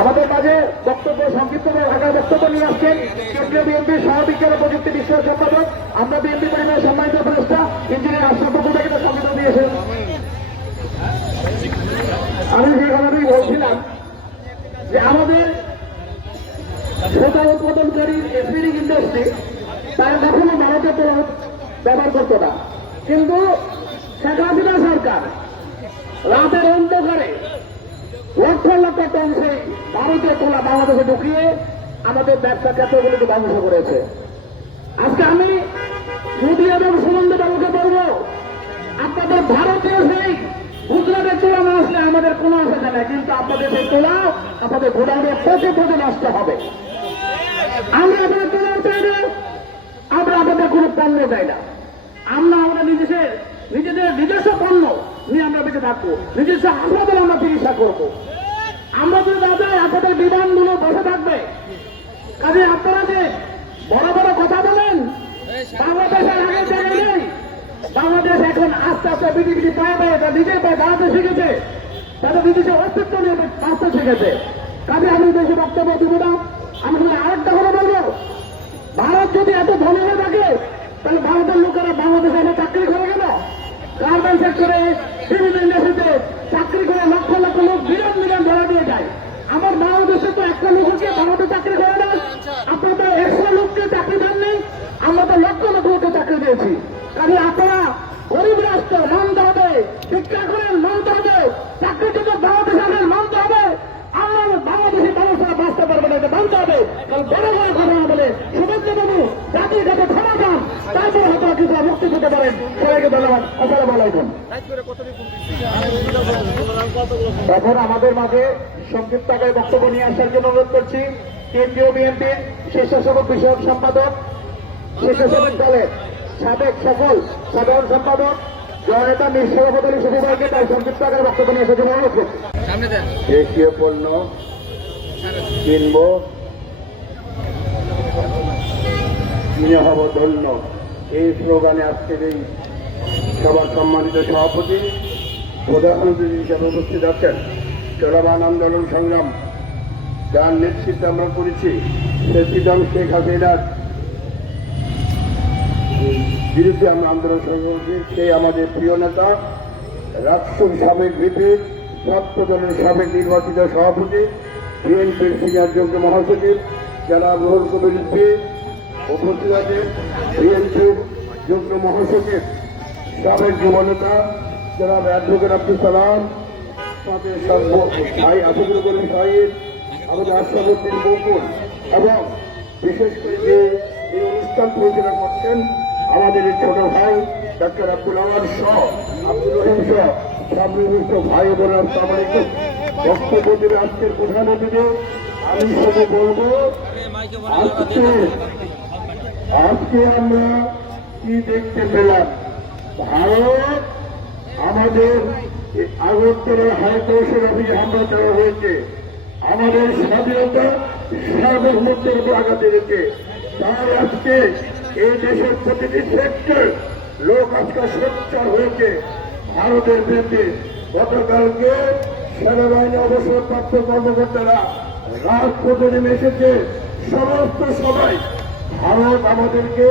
আমাদের মাঝে বক্তব্য, সংক্ষিপ্ত ঢাকার বক্তব্য নিয়ে আসছেন কেন্দ্রীয় বিএনপির সহবিজ্ঞান প্রযুক্তি বিষয়ক সম্পাদক। আমরা বিএনপি পরিবারের সম্মানিত ফেরস্তা ইঞ্জিনিয়ার আশরাফ বকুল থেকে দিয়েছেন আমি যে কথাটাই বলছিলাম যে আমাদের সোজা উৎপাদনকারী স্পিনিং ইন্ডাস্ট্রি তার কখনো ভারতের ব্যবহার করতো না। কিন্তু শেখ হাসিনা সরকার রাতের অন্ধকারে লক্ষ লক্ষ টন সেই ভারতীয় তোলা বাংলাদেশে ঢুকিয়ে আমাদের ব্যবসা ক্ষেত্রগুলিকে ধ্বংস করেছে। আজকে আমি মোদী এবং সুনন্দ বাবুকে বলব, আপনাদের ভারতীয় সেই গুজরাটের তোলা না আসলে আমাদের কোনো অসুবিধা নেই, কিন্তু আপনাদের সেই তোলা আপনাদের গোডাউনে পচে পচে নষ্ট হবে। আমরা আপনাদের তোলা চাই না আমরা আপনাদের কোনো পণ্য চাই না। আমরা আমাদের নিজেদের নিজেদের নিজস্ব পণ্য নিয়ে আমরা বেঁচে থাকব। নিজস্ব হাসপাতাল আমরা চিকিৎসা করব। আমরা যদি না যাই বিমানগুলো বসে থাকবে। কাজে আপনারা যে বড় বড় কথা বলেন বাংলাদেশের আগের নেই। বাংলাদেশ এখন আস্তে আস্তে বিধি পায়ে পায়ে তার নিজের পায়ে দাঁড়াতে শিখেছে। তাদের বিদেশে অস্তিত্ব নিয়ে বাঁচতে শিখেছে। কাজে আমি দেশে বক্তব্য দিব না। আমি শুধু আরেকটা কথা বলব। ভারত যদি এত ধনী হয়ে থাকে, তাহলে ভারতের লোকেরা বাংলাদেশে এসে চাকরি করে গার্মেন্ট সেক্টরে বিভিন্ন ইন্ডাস্ট্রিতে চাকরি করে লক্ষ লক্ষ লোক বিরাম বিরাম ধরা দিয়ে যায়। আমার বাংলাদেশে তো একটা লোককে ভারতে চাকরি করে না। আপনারা তো একশো লোককে চাকরি দেন নেই। আমরা তো লক্ষ লক্ষ লোককে চাকরি দিয়েছি। কারণ আপনারা গরিব রাষ্ট্র, মন হবে শিক্ষা করেন মন হবে চাকরি থেকে বাংলাদেশ আসেন মানতে হবে আমরা বাংলাদেশের মানুষরা বাঁচতে পারবে না এটা মানতে হবে কারণ বড় বড় কথা না বলে শুভেচ্ছা বাবু জাতির কাছে ক্ষমা চান তারপর হয়তো মুক্তি পেতে পারেন। সবাইকে ধন্যবাদ। আসসালামু আলাইকুম। এখন আমাদের মাঝে সংক্ষিপ্ত আকারে বক্তব্য নিয়ে আসার জন্য অনুরোধ করছি। কেন্দ্রীয় বিএনপির স্বেচ্ছাসেবক বিষয়ক সম্পাদক স্বেচ্ছাসেবক দলের সাবেক সফল সাধারণ সম্পাদক জননেতা মীর সভাপতি সুবিধাকে তার সংক্ষিপ্ত আকারে বক্তব্য নিয়ে আসার জন্য অনুরোধ করছি। দেশীয় পণ্য কিনব কিনে হব ধন্য। এই স্লোগানে আজকের এই সবার সম্মানিত সভাপতি প্রধানমন্ত্রী হিসাবে উপস্থিত আছেন। চলমান আন্দোলন সংগ্রাম যার নেতৃত্ব আমরা করেছি প্রেসিডেন্ট শেখ হাসিনার। বিরুদ্ধে আমরা আন্দোলন সংগ্রাম সেই আমাদের প্রিয় নেতা রাষ্ট্র সাবেক ভিপি ছাত্র দলের সাবেক নির্বাচিত সভাপতি, বিএনপির সিনিয়র যোগ্য মহাসচিব, জেলা রুহুল কবির উপস্থিত আছে বিএনপির যোগ্য মহাসচিব সাবেক যুবনেতা জনাব অ্যাডভোকেট আব্দুল সালাম সর্ব ভাই আফিকুল করিম সাহিদ আমাদের আশরাফুদ্দিন বকুল এবং বিশেষ করে যে এই অনুষ্ঠান পরিচালনা করছেন আমাদের এই ছোট ভাই, ডাক্তার আব্দুল আওয়ার সহ, আব্দুল রহিম সহ সামরিষ্ট ভাই বোন আসসালামাইকুম বক্তব্য দেবে আজকের প্রধান অতিথি। আমি শুধু বলব, আজকে আজকে আমরা কি দেখতে পেলাম? ভারত আমাদের আগরতলা হাইকোর্টের অফিসে হামলা করা হয়েছে। আমাদের স্বাধীনতা সার্বভৌমত্বের উপর আঘাত এনেছে তার আজকে এই দেশের প্রতিটি সেক্টর লোক আজকে সোচ্চার হয়েছে। ভারতের বিরুদ্ধে গতকালকে সেনাবাহিনী অবসরপ্রাপ্ত কর্মকর্তারা রাজপথে নেমে এসেছে। সমস্ত সবাই ভারত আমাদেরকে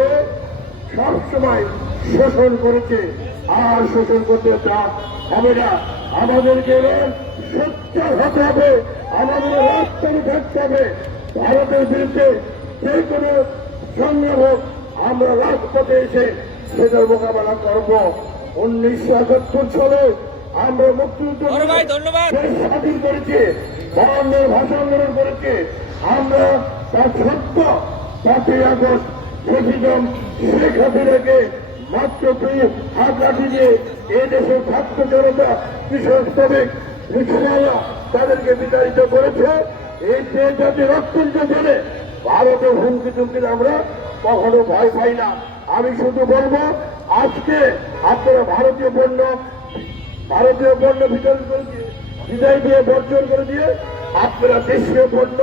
সবসময় শোষণ করেছে। আর শোষণ করতে তা হবে না। আমাদেরকে সোচ্চার হতে হবে। আমাদের রাস্তায় থাকতে হবে। ভারতের বিরুদ্ধে যে কোনো সংগ্রাম হোক আমরা রাজপথে এসে সেটার মোকাবেলা করব। উনিশশো একাত্তর সালে আমরা মুক্তিযুদ্ধ স্বাধীন করেছে। ভাষা আন্দোলন করেছে। আমরা তার সত্য পাঁচই আগস্ট প্রেসিডেন্ট শেখ হাসিনাকে মাত্র হাত লাঠি দিয়ে এই দেশের ছাত্র জনতা, কৃষক, শ্রমিক রিক্সাওয়ালা তাদেরকে বিতাড়িত করেছে। এই দেশ যাতে রক্তান্ত জেনে ভারতের হুমকি টুমকি আমরা কখনো ভয় পাই না। আমি শুধু বলব, আজকে আপনারা ভারতীয় পণ্য ভারতীয় পণ্য বিতরণ করে দিয়ে, বিদায় দিয়ে, বর্জন করে দিয়ে আপনারা দেশীয় পণ্য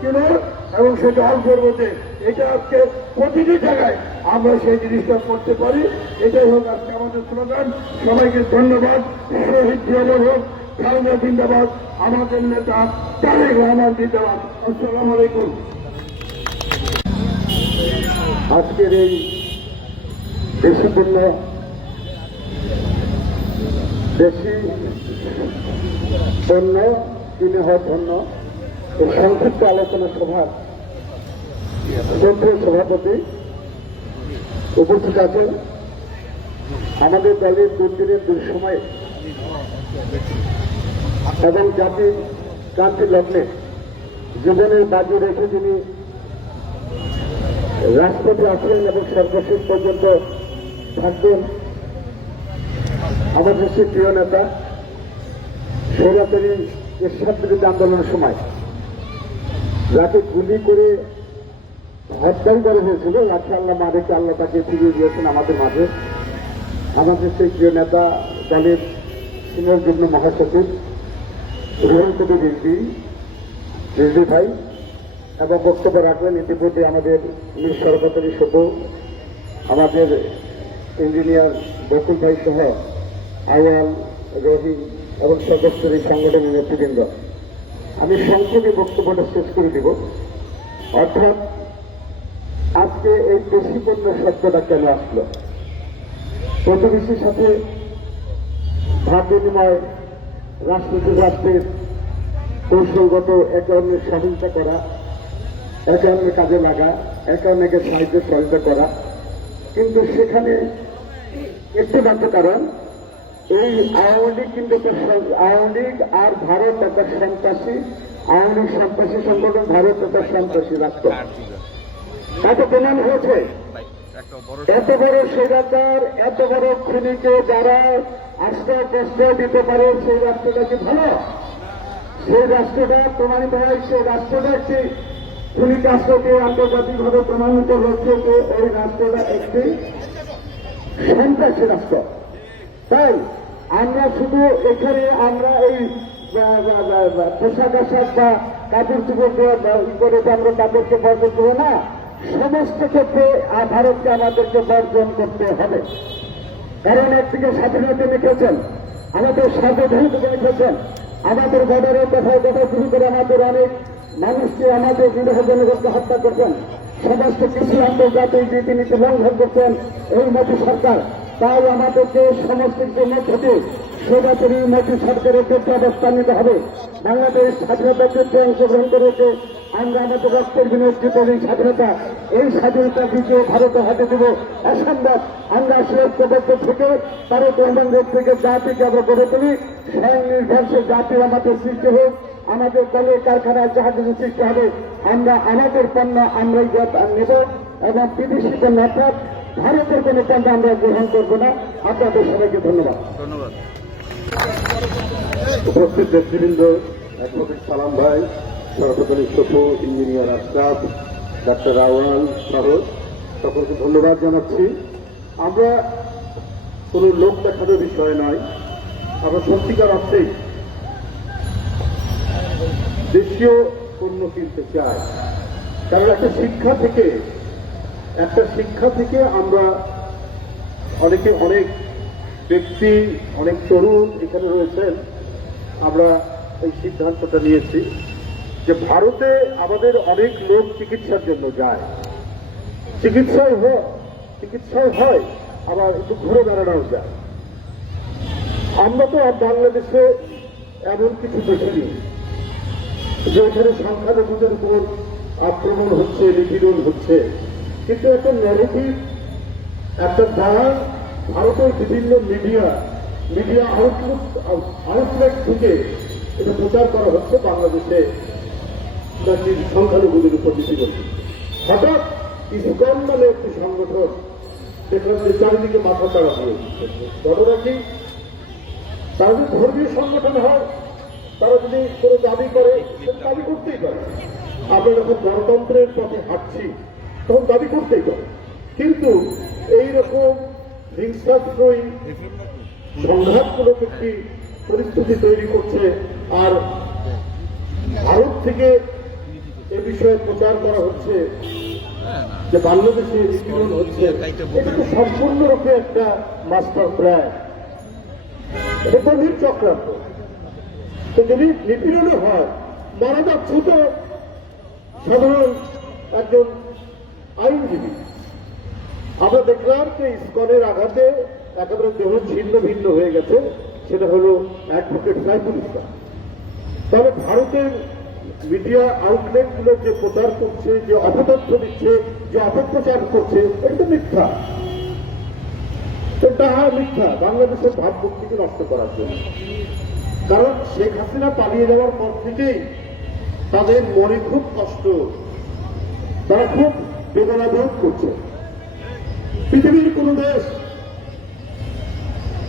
কিনুন এবং সেটা অল্পের মধ্যে এটা আজকে প্রতিটি জায়গায় আমরা সেই জিনিসটা করতে পারি। এটাই হোক আজকে আমাদের স্লোগান সবাইকে ধন্যবাদ। শহীদ জিয়াউর হোক ধর্ম জিন্দাবাদ। আমাদের নেতা তারেক রহমান জিন্দাবাদ। আসসালামু আলাইকুম। আজকের এই দেশপূর্ণ দেশি পণ্য, কিনে হওয়ার জন্য এই সংক্ষিপ্ত আলোচনা সভার শ্রদ্ধেয় সভাপতি উপস্থিত আছেন। আমাদের দলের দুর্দিনের দুঃসময়ে এবং জাতির ক্রান্তি লগ্নে জীবনের বাজি রেখে যিনি রাষ্ট্রপতি আছেন এবং সর্বশেষ পর্যন্ত থাকবেন আমাদের সেই প্রিয় নেতা সৌরাচারী এরশাদ বিরোধী আন্দোলনের সময় যাকে গুলি করে হত্যাই করা হয়েছিল লাখে আল্লাহ মাদেরকে আল্লাহ তাকে ফিরিয়ে দিয়েছেন আমাদের মাঝে আমাদের সেই প্রিয় নেতা দলের সিনিয়র যুগ্ম মহাসচিব রোহন কবির রিজভি ভাই, এবং বক্তব্য রাখবেন ইতিমধ্যে আমাদের মির সরকারি সভ্য, আমাদের ইঞ্জিনিয়ার বকুল ভাই সহ আওয়াল রহিম এবং সদস্যের সংগঠনের নেতৃবৃন্দ। আমি সংক্ষেপে বক্তব্যটা শেষ করে দিব। অর্থাৎ আজকে এই দেশিপণ্য শব্দটা কেন আসলো? প্রতিবেশীর সাথে ভাব বিনিময়, রাজনৈতিক রাষ্ট্রের কৌশলগত একে অন্যের সহিংসা করা, একে অন্যের কাজে লাগা, একে অন্যকে সাহায্য সহায়তা করা। কিন্তু সেখানে একটি মাত্র কারণ, এই আওয়ামী লীগ কিন্তু আওয়ামী লীগ আর ভারত একটা সন্ত্রাসী, আওয়ামী লীগ সন্ত্রাসী সংগঠন, ভারত একটা সন্ত্রাসী রাষ্ট্র। তাতে প্রমাণ হয়েছে। এত বড় স্বৈরাচার এত বড় খুনিকে যারা আশ্রয় প্রশ্রয় দিতে পারে, সেই রাষ্ট্রটা কি ভালো? সেই রাষ্ট্রটা প্রমাণিত হয় সেই রাষ্ট্রটা একটি খুনি রাষ্ট্রকে আন্তর্জাতিকভাবে প্রমাণিত হচ্ছে যে ওই রাষ্ট্রটা একটি সন্ত্রাসী রাষ্ট্র। তাই আমরা শুধু এখানে আমরা এই পোশাক আশাক বা কাপড় চুপড় করে আমরা তাদেরকে বর্জন করব না। সমস্ত ক্ষেত্রে ভারতকে আমাদেরকে বর্জন করতে হবে। কারণ একদিকে স্বাধীনতা লিখেছেন, আমাদের সার্বভৌমত্ব লিখেছেন, আমাদের বর্ডারের কথায় কথা শুরু করে আমাদের অনেক মানুষকে আমাদের বিবাহ জনগণকে হত্যা করছেন। সমস্ত কৃষি, আন্তর্জাতিক রীতিনীতি লঙ্ঘন করছেন এই মোদী সরকার। তাই আমাদেরকে সমস্ত মধ্য দিয়ে সরাসরি মোদী সরকারের ক্ষেত্রে অবস্থান নিতে হবে। বাংলাদেশ স্বাধীনতার ক্ষেত্রে অংশগ্রহণ করেছে। আমরা আমাদের রক্তের বিনষ্টিত এই স্বাধীনতা। এই স্বাধীনতা দ্বিতীয় ভারতে হাতে দেব। অসম্ভব। আমরা সে ঐক্যবদ্ধ থেকে ভারত রহমানদের থেকে জাতিকে আমরা গড়ে তুলি। স্বয়ং নির্ভরশীল জাতি আমাদের সৃষ্টি হোক। আমাদের কলে কারখানায় জাহাজের সৃষ্টি হবে, আমরা আমাদের পণ্য আমরাই নেব এবং বিদেশি পণ্য অর্থাৎ ভারতের কোনো পণ্য আমরা গ্রহণ করব না। আপনাদের সবাইকে ধন্যবাদ। ধন্যবাদ। উপস্থিত নেতৃবৃন্দ অ্যাডভোকেট সালাম ভাই সরকারি সফু ইঞ্জিনিয়ার আশরাফ ডাক্তার রাওয়াল সহ সকলকে ধন্যবাদ জানাচ্ছি। আমরা কোনো লোক দেখানোর বিষয় নয়, আমরা সত্যিকার অর্থেই দেশীয় পণ্য কিনতে চাই। কারণ একটা শিক্ষা থেকে, একটা শিক্ষা থেকে আমরা অনেকে অনেক ব্যক্তি অনেক তরুণ এখানে রয়েছেন, আমরা এই সিদ্ধান্তটা নিয়েছি যে ভারতে আমাদের অনেক লোক চিকিৎসার জন্য যায়। চিকিৎসায় হোক চিকিৎসাও হয়, আবার একটু ঘুরে বেড়ানোও যায়। আমরা তো বাংলাদেশে এমন কিছু দেখিনি যে এখানে সংখ্যালঘুদের উপর আক্রমণ হচ্ছে, নিপীড়ন হচ্ছে। কিন্তু একটা নেগেটিভ একটা দাঁড়ান ভারতের বিভিন্ন মিডিয়া মিডিয়া আউটলুক আউটলেট থেকে এটা প্রচার করা হচ্ছে বাংলাদেশে। নাকি সংখ্যালঘুদের উপর নিপীড়ন হঠাৎ ইসকন নামে একটি সংগঠন দেখলাম যে চারিদিকে মাথা চাড়া দিয়ে ঘটনা কি? তারা যদি ধর্মীয় সংগঠন হয়, তারা যদি কোনো দাবি করে দাবি করতেই পারে। আমরা যখন গণতন্ত্রের পথে হাঁটছি, তখন দাবি করতেই পারে। কিন্তু এইরকম হিংসাত্ময়ী সংঘাতমূলক একটি পরিস্থিতি তৈরি করছে। আর ভারত থেকে এ বিষয়ে প্রচার করা হচ্ছে যে বাংলাদেশে নিপীড়ন হচ্ছে। এটা তো সম্পূর্ণরূপে একটা মাস্টার প্ল্যান এটা গভীর চক্রান্ত তো যদি নিপীড়নও হয়, মারা যাচ্ছে তো সাধারণ একজন আইনজীবী। আমরা দেখলাম যে ইস্কনের আঘাতে একেবারে দেহ ছিন্ন ভিন্ন হয়ে গেছে। সেটা হলো অ্যাডভোকেট সাইফুল ইসলাম। তবে ভারতের মিডিয়া আউটলেটগুলো যে প্রচার করছে, যে অপতথ্য দিচ্ছে, যে অপপ্রচার করছে, এটা মিথ্যা। এটা হ্যাঁ মিথ্যা। বাংলাদেশের ভাবমূর্তিকে নষ্ট করার জন্য। কারণ শেখ হাসিনা পালিয়ে যাওয়ার পর থেকেই তাদের মনে খুব কষ্ট, তারা খুব বেদনা করছে। পৃথিবীর কোন দেশ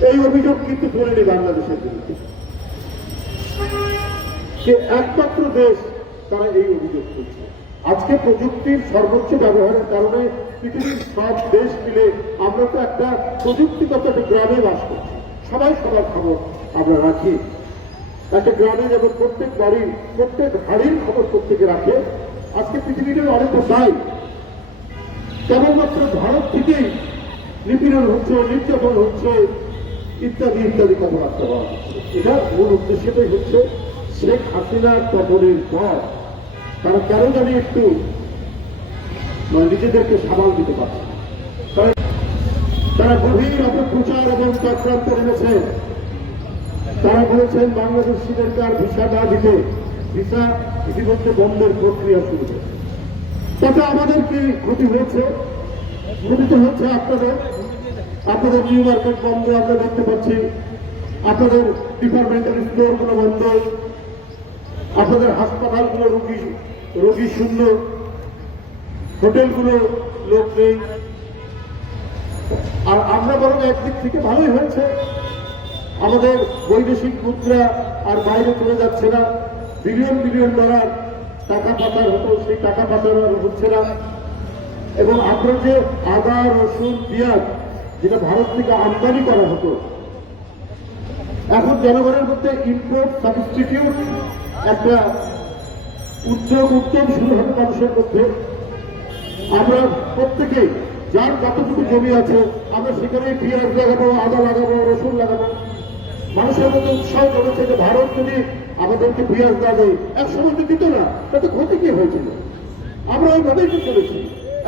এই অভিযোগ কিন্তু তুলেনি বাংলাদেশের বিরুদ্ধে। যে একমাত্র দেশ তারা এই অভিযোগ করছে। আজকে প্রযুক্তির সর্বোচ্চ ব্যবহারের কারণে পৃথিবীর সব দেশ মিলে আমরা তো একটা প্রযুক্তিগত একটা গ্রামে বাস করছি। সবাই সবার খবর আমরা রাখি। একটা গ্রামে যেমন প্রত্যেক বাড়ির, প্রত্যেক হাড়ির খবর প্রত্যেকে রাখে। আজকে পৃথিবীর অনেক তাই কেবলমাত্র ভারত থেকেই নিপীড়ন হচ্ছে, নির্যাতন হচ্ছে, ইত্যাদি ইত্যাদি কথাবার্তা বলা হচ্ছে। এটা মূল উদ্দেশ্যটাই হচ্ছে শেখ হাসিনার পতনের পর তারা কেন জানি একটু মানে নিজেদেরকে সামাল দিতে পারছে তারা গভীর অপপ্রচার এবং চক্রান্ত করেছে তারা বলেছেন বাংলাদেশিদেরকে আর ভিসা না দিতে ভিসা ইতিমধ্যে বন্ধের প্রক্রিয়া শুরু হয়েছে। তাতে আমাদের কি ক্ষতি হয়েছে। ক্ষতি তো হচ্ছে আপনাদের। আপনাদের নিউ মার্কেট বন্ধ, আমরা দেখতে পাচ্ছি। আপনাদের ডিপার্টমেন্টাল স্টোরগুলো বন্ধ। আপনাদের হাসপাতালগুলো রোগী রোগী শূন্য। হোটেলগুলো লোক নেই। আর আমরা বরং একদিক থেকে ভালোই হয়েছে। আমাদের বৈদেশিক মুদ্রা আর বাইরে চলে যাচ্ছে না। বিলিয়ন বিলিয়ন ডলার টাকা পাচার হতো সেই টাকা পাচার আর হচ্ছে না। এবং আমরা যে আদা, রসুন, পেঁয়াজ, যেটা ভারত থেকে আমদানি করা হতো, এখন জনগণের মধ্যে ইম্পোর্ট সাবস্টিটিউট একটা উদ্যোগ উদ্যোগ শুরু হবে মানুষের মধ্যে। আমরা প্রত্যেকেই, যার যতটুকু জমি আছে, আমরা সেখানে পেঁয়াজ লাগাবো, আদা লাগাবো, রসুন লাগাবো। মানুষের মধ্যে উৎসাহ জমেছে যে ভারত যদি আমাদেরকে না দেয় একসময় তো দিত না, তাতে ক্ষতি কি হয়েছিল? আমরা ওইভাবেই তো চলেছি।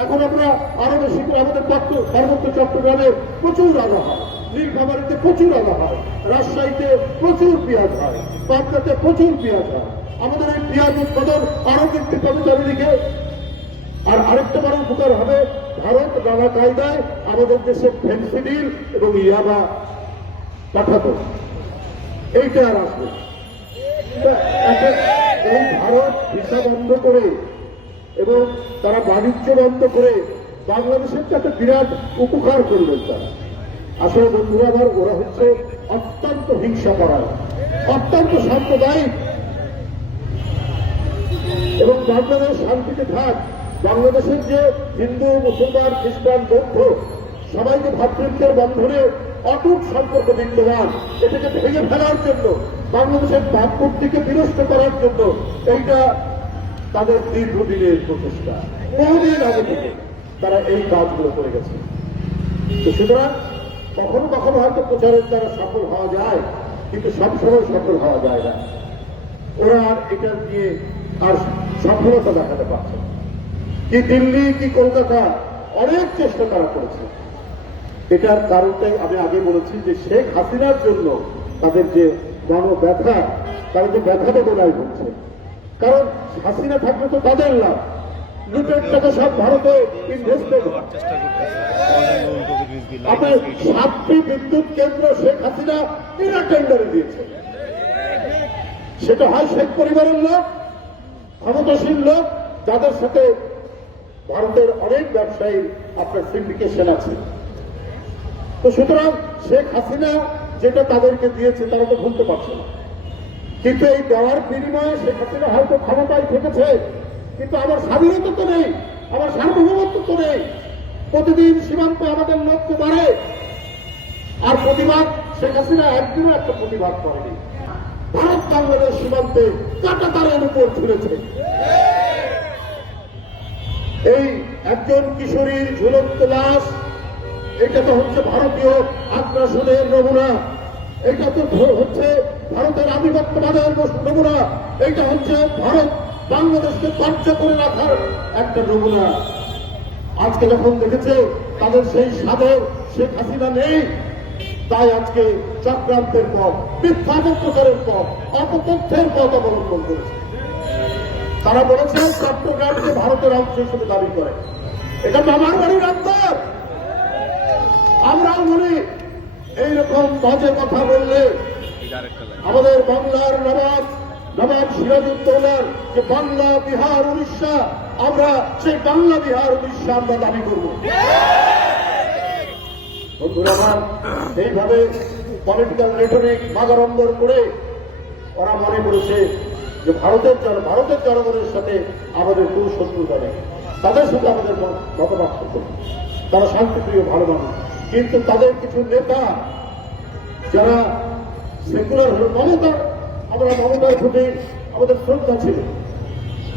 এখন আমরা আরও বেশি আমাদের চট্ট সর্বত্র চট্টগ্রামে প্রচুর আদা হয়। নীলফামারিতে প্রচুর আদা হয়। রাজশাহীতে প্রচুর পেঁয়াজ হয়। পাবনাতে প্রচুর পেঁয়াজ হয়। আমাদের এই পেঁয়াজ উৎপাদন আরও বৃদ্ধি পাবে চারিদিকে আর আরেকটা বড় উপকার হবে, ভারত নানা কায়দায় আমাদের দেশে ফেন্সিডিল এবং ইয়াবা পাঠাতো এইটা আর আসবে এই ভারত ভিসা বন্ধ করে এবং তারা বাণিজ্য বন্ধ করে বাংলাদেশের একটা বিরাট উপকার করবেন তারা। আসলে বন্ধুরা, আমার ওরা হচ্ছে অত্যন্ত হিংসা করার অত্যন্ত সাম্প্রদায়িক। এবং বাংলাদেশ শান্তিতে থাক, বাংলাদেশের যে হিন্দু, মুসলমান, খ্রিস্টান, বৌদ্ধ, সবাইকে ভাতৃত্বের বন্ধনে অটুট সম্পর্ক বিদ্যমান। এটাকে ভেঙে ফেলার জন্য, বাংলাদেশের ভাবমূর্তিকে বিনষ্ট করার জন্য এইটা তাদের দীর্ঘদিনের প্রচেষ্টা। বহুদিন আগে থেকে তারা এই কাজগুলো করে গেছে। তো সুতরাং কখনো কখনো হয়তো প্রচারের দ্বারা সফল হওয়া যায়, কিন্তু সবসময় সফল হওয়া যায় না। ওরা আর এটা দিয়ে আর সফলতা দেখাতে পারছে। কি দিল্লি, কি কলকাতা, অনেক চেষ্টা তারা করেছে। এটার কারণটাই আমি আগে বলেছি যে শেখ হাসিনার জন্য তাদের যে মন ব্যথা তারা যে ব্যথা বেদনায় ভুগছে কারণ হাসিনা থাকলে তো তাদের লাভ। সাতটি বিদ্যুৎ কেন্দ্র শেখ হাসিনা দিয়েছে। সেটা হয় শেখ পরিবারের লোক ক্ষমতাসীন লোক, যাদের সাথে ভারতের অনেক ব্যবসায়ী আপনার সিন্ডিকেশন আছে। তো সুতরাং শেখ হাসিনা যেটা তাদেরকে দিয়েছে, তারা তো ভুলতে পারছে না। কিন্তু এই দেওয়ার বিনিময়ে শেখ হাসিনা হয়তো ক্ষমতায় থেকেছে, কিন্তু আমার স্বাধীনতা তো নেই আমার সার্বভৌমত্ব তো নেই। প্রতিদিন সীমান্তে আমাদের লোককে মারে, আর প্রতিবাদ শেখ হাসিনা একদিনও একটা প্রতিবাদ করেনি। ভারত বাংলাদেশ সীমান্তে কাটা তারের উপর ঝুলেছে। এই একজন কিশোরীর ঝুলন্ত লাশ এটা তো হচ্ছে ভারতীয় আগ্রাসনের নমুনা। এটা তো হচ্ছে ভারতের আধিপত্যবাদের নমুনা। এটা হচ্ছে ভারত বাংলাদেশকে কব্জা করে রাখার একটা নমুনা। আজকে যখন দেখেছে তাদের সেই স্বাদের শেখ হাসিনা নেই, তাই আজকে চক্রান্তের পথ মিথ্যা প্রচারের পথ, অপতথ্যের পথ অবলম্বন করেছে। তারা বলেছে চট্টগ্রামকে ভারতের অংশ হিসেবে দাবি করে। এটা মামার বাড়ির অন্তর আমরাও বলি এইরকম বাজে কথা বললে আমাদের বাংলার নবাব নবাব সিরাজউদ্দৌলার যে বাংলা, বিহার, উড়িষ্যা, আমরা সেই বাংলা, বিহার, উড়িষ্যা আমরা দাবি করব। এইভাবে পলিটিক্যাল রেটরিক বাগাড়ম্বর করে ওরা মনে করেছে যে ভারতের ভারতের জনগণের সাথে আমাদের কোন শত্রুতা নেই। তাদের সাথে আমাদের মতপার্থক্য নেই। তারা শান্তিপ্রিয়, ভালো মানুষ। কিন্তু তাদের কিছু নেতা যারা সেকুলার হল, মমতা, আমরা মমতার প্রতি আমাদের শ্রদ্ধা ছিল।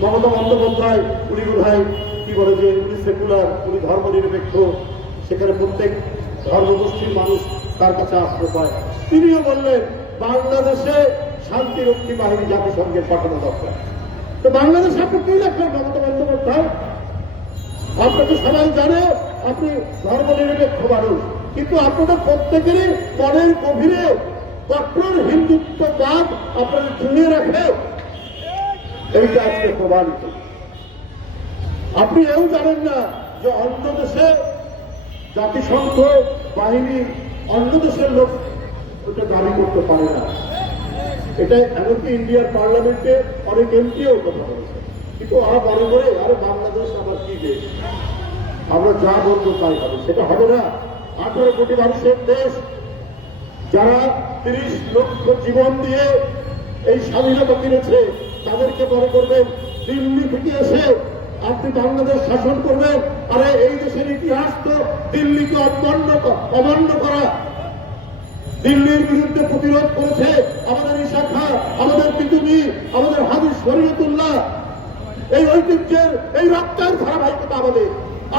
মমতা বন্দ্যোপাধ্যায়, উনি বোধহয় কি বলে যে, উনি সেকুলার উনি ধর্ম নিরপেক্ষ সেখানে প্রত্যেক ধর্মগোষ্ঠীর মানুষ তার কাছে আশ্রয় পায়। তিনিও বললেন, বাংলাদেশে শান্তিরক্ষী বাহিনী জাতিসংঘে পাঠানো দরকার। তো বাংলাদেশ আপনি কি রাখলেন মমতা বন্দ্যোপাধ্যায়? আপনাকে সবাই জানে আপনি ধর্মনিরপেক্ষ মানুষ। কিন্তু আপনাদের প্রত্যেকেরই মনের গভীরে কঠোর হিন্দুত্ববাদ আপনাদের ঝুলিয়ে রাখে। এইটা আজকে প্রমাণিত। আপনি এও জানেন না যে অন্য দেশে জাতিসংঘ, বাহিনী অন্য দেশের লোক ওটা দাবি করতে পারে না। এটা এমনকি ইন্ডিয়ার পার্লামেন্টে অনেক এমপিও কথা বলেছে কিন্তু ওরা মনে করে আরে বাংলাদেশ আমার কি দেশ? আমরা যা বলব তাই হবে। সেটা হবে না। আঠারো কোটি মানুষের দেশ, যারা তিরিশ লক্ষ জীবন দিয়ে এই স্বাধীনতা কিনেছে, তাদেরকে মনে করবেন, দিল্লি থেকে এসে আপনি বাংলাদেশ শাসন করবেন। আরে এই দেশের ইতিহাস তো দিল্লিকে অমান্য অমান্য করা। দিল্লির বিরুদ্ধে প্রতিরোধ করেছে আমাদের এই শাখা, আমাদের পৃথিবী আমাদের হাদিস শরীয়তুল্লাহ এই ঐতিহ্যের, এই রক্তের ধারাবাহিকতা আমাদের।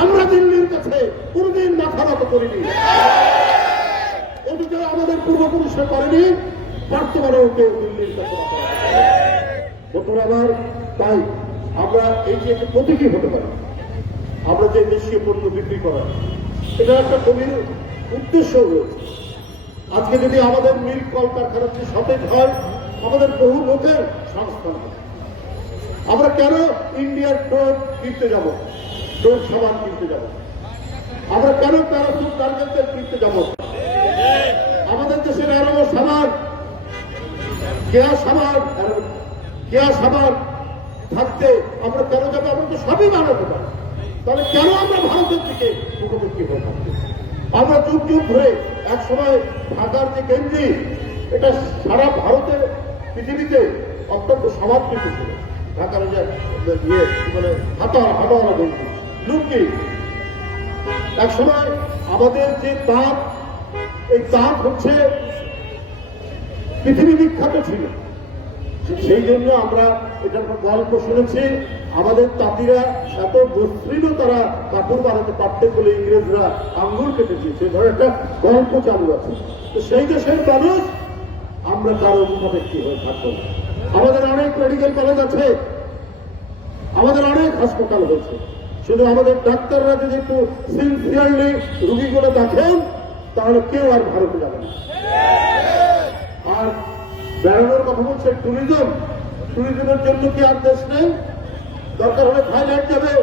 আমরা দিল্লির কাছে কোনদিন মাথা নত করিনি। অথচ আমাদের পূর্বপুরুষরা করেনি, বর্তমানেও কেউ দিল্লির কাছে বন্ধুরা আমার, তাই আমরা এই যে একটা প্রতীকী হতে পারি। আমরা যে দেশীয় পণ্য বিক্রি করা এটা একটা গভীর উদ্দেশ্য রয়েছে। আজকে যদি আমাদের মিল কলকারখানা সতেজ হয়, আমাদের বহু লোকের সংস্থান হবে। আমরা কেন ইন্ডিয়ার টোপ কিনতে যাব? টোপ সাবান কিনতে যাব? আমরা কেন প্যারাসুট কার্যের কিনতে যাব? আমাদের দেশের আরও সাবান কেয়া সাবান কেয়া সাবান থাকতে আমরা কেন যাব? আমরা তো সবই পারি তাহলে কেন আমরা ভারতের দিকে মুখোমুখি হয়ে থাকব আমরা যুগ যুগ ধরে এক সময় ঢাকার যে কেন্দ্রি, এটা সারা ভারতের পৃথিবীতে অত্যন্ত সমাদৃত ছিল। ইয়ে কি লুঙ্গি। এক সময় আমাদের যে তাঁত, এই তাঁত হচ্ছে পৃথিবী বিখ্যাত ছিল। সেই জন্য আমরা এটা গল্প শুনেছি, আমাদের তাঁতিরা এত মসৃণ তারা কাপড় বানাতে পারতেন বলে ইংরেজরা আঙ্গুল কেটেছে। দিয়েছে ধর একটা গল্প চালু আছে। তো সেই দেশের মানুষ আমরা তার মুখাপেক্ষি হয়ে থাকব। আমাদের অনেক মেডিকেল কলেজ আছে। আমাদের অনেক হাসপাতাল হয়েছে। শুধু আমাদের ডাক্তাররা যদি একটু সিনসিয়ারলি রুগীগুলো দেখেন, তাহলে কেউ আর ভারতে যাবে না। আর বেড়ানোর কথা বলছে ট্যুরিজম ট্যুরিজমের জন্য কি আর দেশ নেই? দরকার হলে থাইল্যান্ড যাবে,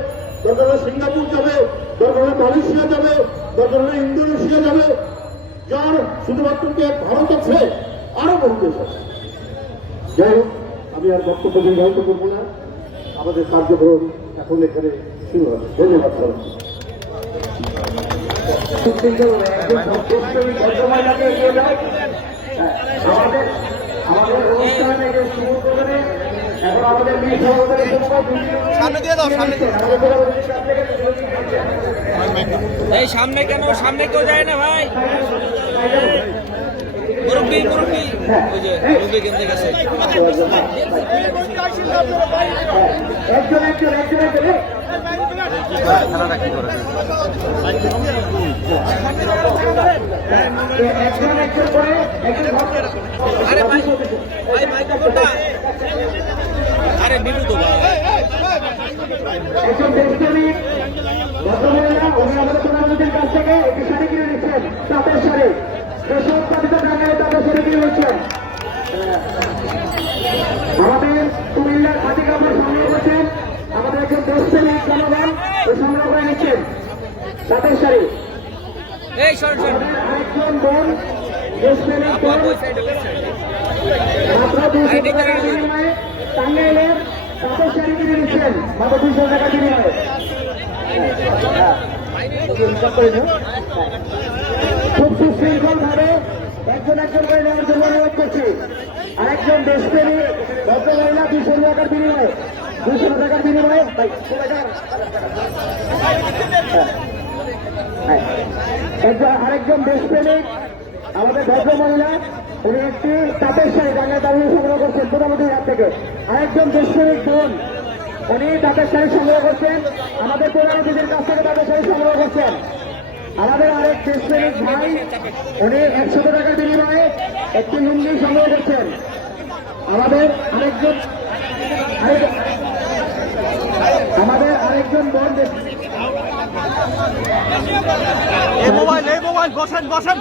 দরকার হলে সিঙ্গাপুর যাবে, দরকার হলে মালয়েশিয়া যাবে, দরকার হলে ইন্দোনেশিয়া যাবে। যার শুধুমাত্র কি এক ভারত আছে, আরও বহু দেশ আছে। যাই হোক আমি আর বক্তব্য দীর্ঘায়িত করব না। আমাদের কার্যক্রম এখন এখানে শুরু হবে। ধন্যবাদ সবাইকে। আমাদের আমাদের অনুষ্ঠান শুরু করে এখন আমাদের বিশ সভাপতির জন্য সামনে দিয়ে দাও, সামনে এই সামনে কেন সামনে কেউ যায় না ভাই? মুরব্বী মুরব্বী? ওই যে গেছে। আরে ভাই। ভাই নিবু তো আমাদের কাছ থেকে একটি শাড়ি কিনে নিচ্ছেন তাঁতের শাড়ি। দেশ উৎপাদিত কিনে নিচ্ছেন আমাদের কুমিল্লার খাদি কাপড় সংগ্রহ করছেন আমাদের একজন দেশপ্রেমিক জনগণ ও সংগ্রহ করে নিচ্ছেন তাঁতের শাড়ি আরেকজন বোন দেশপ্রেমিক বোন মাত্র দুশো টাকার বিনিময়ে টাঙ্গাইলের তাঁতের শাড়ি কিনে নিচ্ছেন মাত্র দুশো টাকার বিনিময়ে খুব সুশৃঙ্খল ভাবে একজন একজন করে নেওয়ার জন্য অনুরোধ করছি। আরেকজন দেশপ্রেমী ভদ্রমহিলা দুশো টাকার বিনিময়ে। দুশো টাকার বিনিময়ে। হ্যাঁ। আরেকজন দেশপ্রেমিক আমাদের ভদ্রমহিলা। উনি একটি তাঁতের শাড়ি বাংলা দাবি সংগ্রহ করছেন প্রধানমন্ত্রীর হাত থেকে। আরেকজন দেশ দেশপ্রেমিক বোন, উনি তাঁতের শাড়ি সংগ্রহ করছেন। আমাদের প্রধানমন্ত্রীদের কাছ থেকে তাঁতের শাড়ি সংগ্রহ করছেন। আমাদের আরেক দেশপ্রেমিক ভাই উনি একশো টাকার বিনিময়ে একটি লুঙ্গি সংগ্রহ করছেন। আমাদের আরেকজন আমাদের আরেকজন বোন এই মোবাইল এই মোবাইল বসেন বসেন।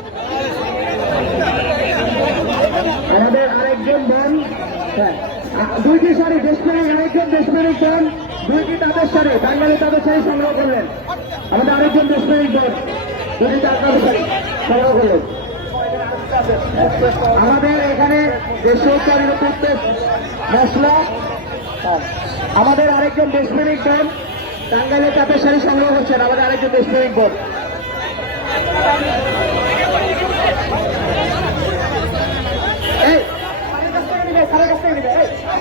আমাদের আরেকজন বোন হ্যাঁ, দুইটি শাড়ি দেশপ্রেমিক আরেকজন দেশপ্রেমিক বোন দুইটি তাদের শাড়ি বাঙালি তাদের শাড়ি সংগ্রহ করলেন। আমাদের আরেকজন দেশপ্রেমিক বোন দুইটি তাদের শাড়ি সংগ্রহ করলেন। আমাদের এখানে উৎপাদিত টুথপেস্ট মশলা, আমাদের আরেকজন দেশপ্রেমিক বোন টাঙ্গাইলে তাদের শাড়ি সংগ্রহ করছেন। আমাদের আরেকজন দেশপ্রেমিক বোন এই সারের কাছ থেকে নিবে সারের কাছ থেকে নিবে এই আপা এই আপা এদিকে আসে। এই লাভলু এই লাভলু সারের কাছ থেকে নিবে সারের কাছ থেকে নিবে সারে আছে আমাদের আরেকজন এই মোবাইল ভাই ভাই তোমরা বসো না কেন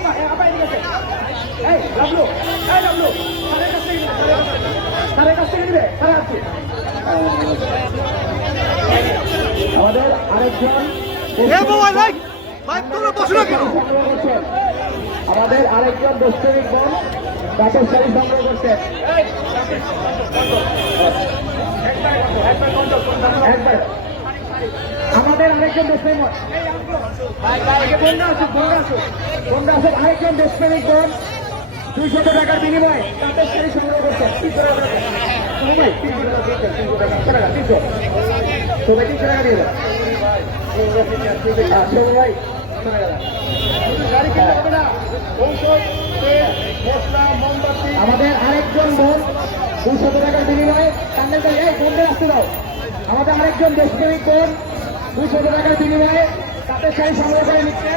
সংগ্রহ করছেন আমাদের আরেকজন দোস্তরিক বোন তাদের শাড়ি সংগ্রহ করছেন একবার আমাদের আরেকজন দেশপ্রেমিক বোন। বন্যা আসুক বন্যা আসুক বন্যা আসুক আরেকজন দেশপ্রেমিক বোন দুইশো টাকার বিনিময়ে তিনশো টাকা তিনশো টাকা দিয়ে। আমাদের আরেকজন বোন দুশো টাকার বিনিময়ে আমাদের আরেকজন দেশপ্রেমিক বোন দুশো টাকার বিনিময়ে তাদের শাড়ি সংগ্রহ করে নিচ্ছে